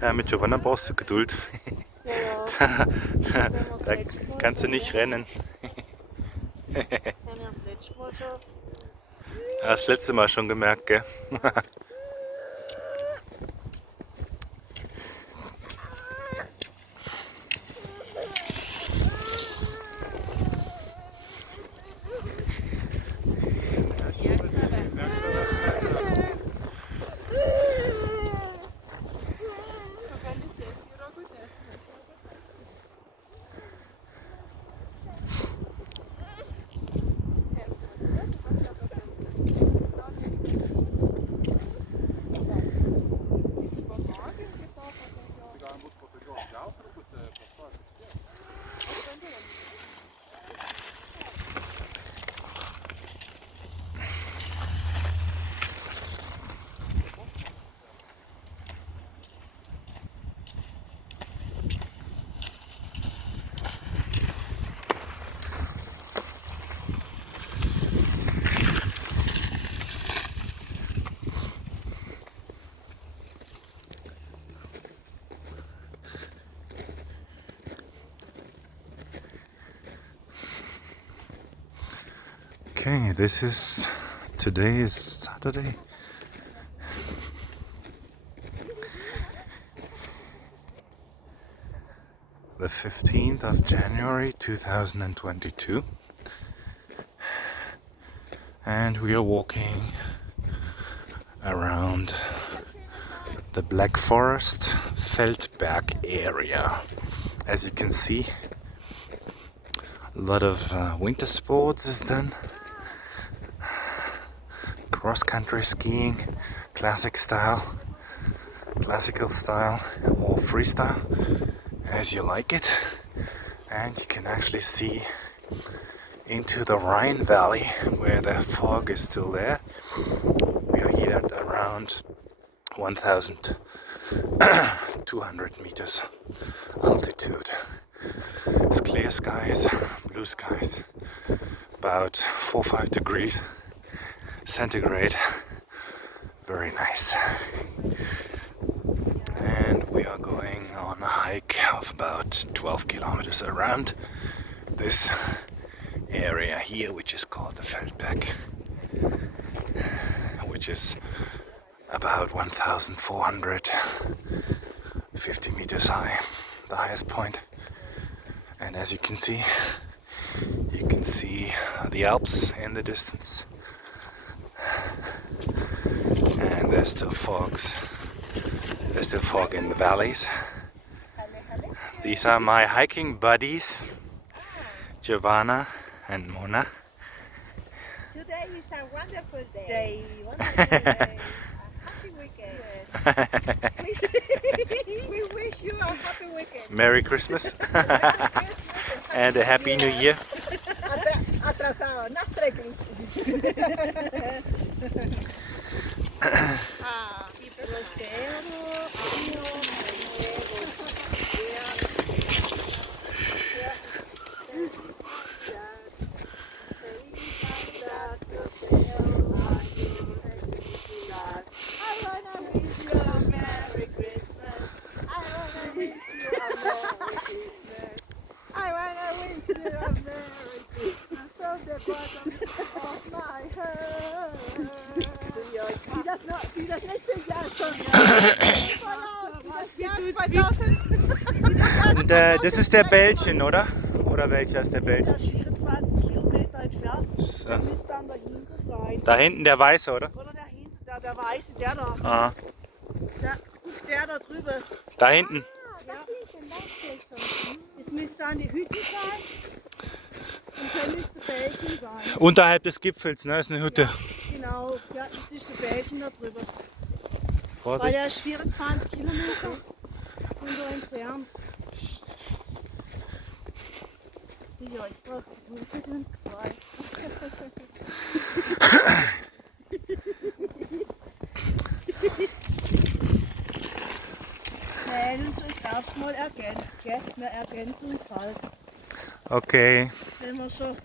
Ja, mit Giovanna brauchst du Geduld. Ja, ja. Da kannst du nicht rennen. Haben wir das letzte Mal schon. Das letzte Mal schon gemerkt, gell? Okay, today is Saturday. The 15th of January 2022. And we are walking around the Black Forest Feldberg area. As you can see, a lot of winter sports is done. Cross-country skiing, classical style or freestyle, as you like it. And you can actually see into the Rhine Valley where the fog is still there. We are here at around 1,200 meters altitude. It's clear skies, blue skies, about 4-5 degrees centigrade. Very nice. And we are going on a hike of about 12 kilometers around this area here, which is called the Feldberg, which is about 1,450 meters high, the highest point. And as you can see the Alps in the distance. And there's still fog in the valleys. These are my hiking buddies, Giovanna and Mona. Today is a wonderful day. Happy weekend. We wish you a happy weekend. Merry Christmas and a Happy New Year. Atrasado, nachträglich. Und das ist der Belchen, oder? Oder welcher ist der Belchen? Das ist 24 Kilometer entfernt. So. Der müsste dann dahinter sein. Da hinten der Weiße, oder? Oder dahinter, der Weiße, der da. Aha. Der da drüber. Da hinten. Ja. Es müsste dann die Hütte sein. Und dann müsste der Bällchen sein. Unterhalb des Gipfels, ne? Ist eine Hütte. Ja, genau, ja, das ist der Bällchen da drüber. Weil Vorsicht. der ist 24 Kilometer von da entfernt. Ja, ich brauche Geduld für uns zwei. Wir haben uns das erste Mal ergänzt, gell? Wir ergänzen uns halt. Okay. Wenn wir schon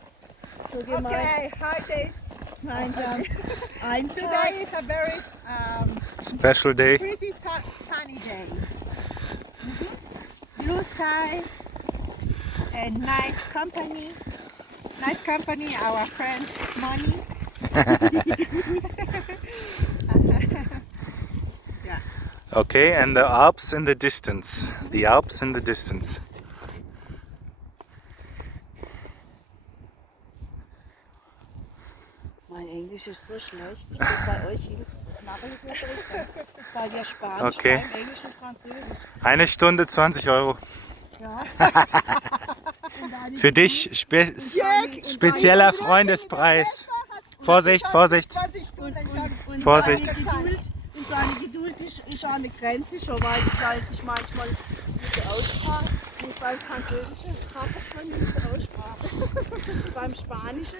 so Okay, heute ist gemeinsam einpacken. today is a very Special day. pretty sunny day. Blue sky and nice company. Nice company, our friends Money. Yeah. Okay, and the Alps in the distance. The Alps in the distance. Mein Englisch ist so schlecht. Ich muss bei euch Nachhilfeunterricht, weil ihr Spanisch, Okay. beim Englisch und Französisch. 1 Stunde 20 Euro. Ja. Für dich spezieller Freundespreis. Vorsicht, Vorsicht. 20 Stunden schon. Vorsicht. Seine Geduld ist an der Grenze schon, weil sich manchmal mit der Aussprache, und beim Französischen hat man nicht die Aussprache. Beim Spanischen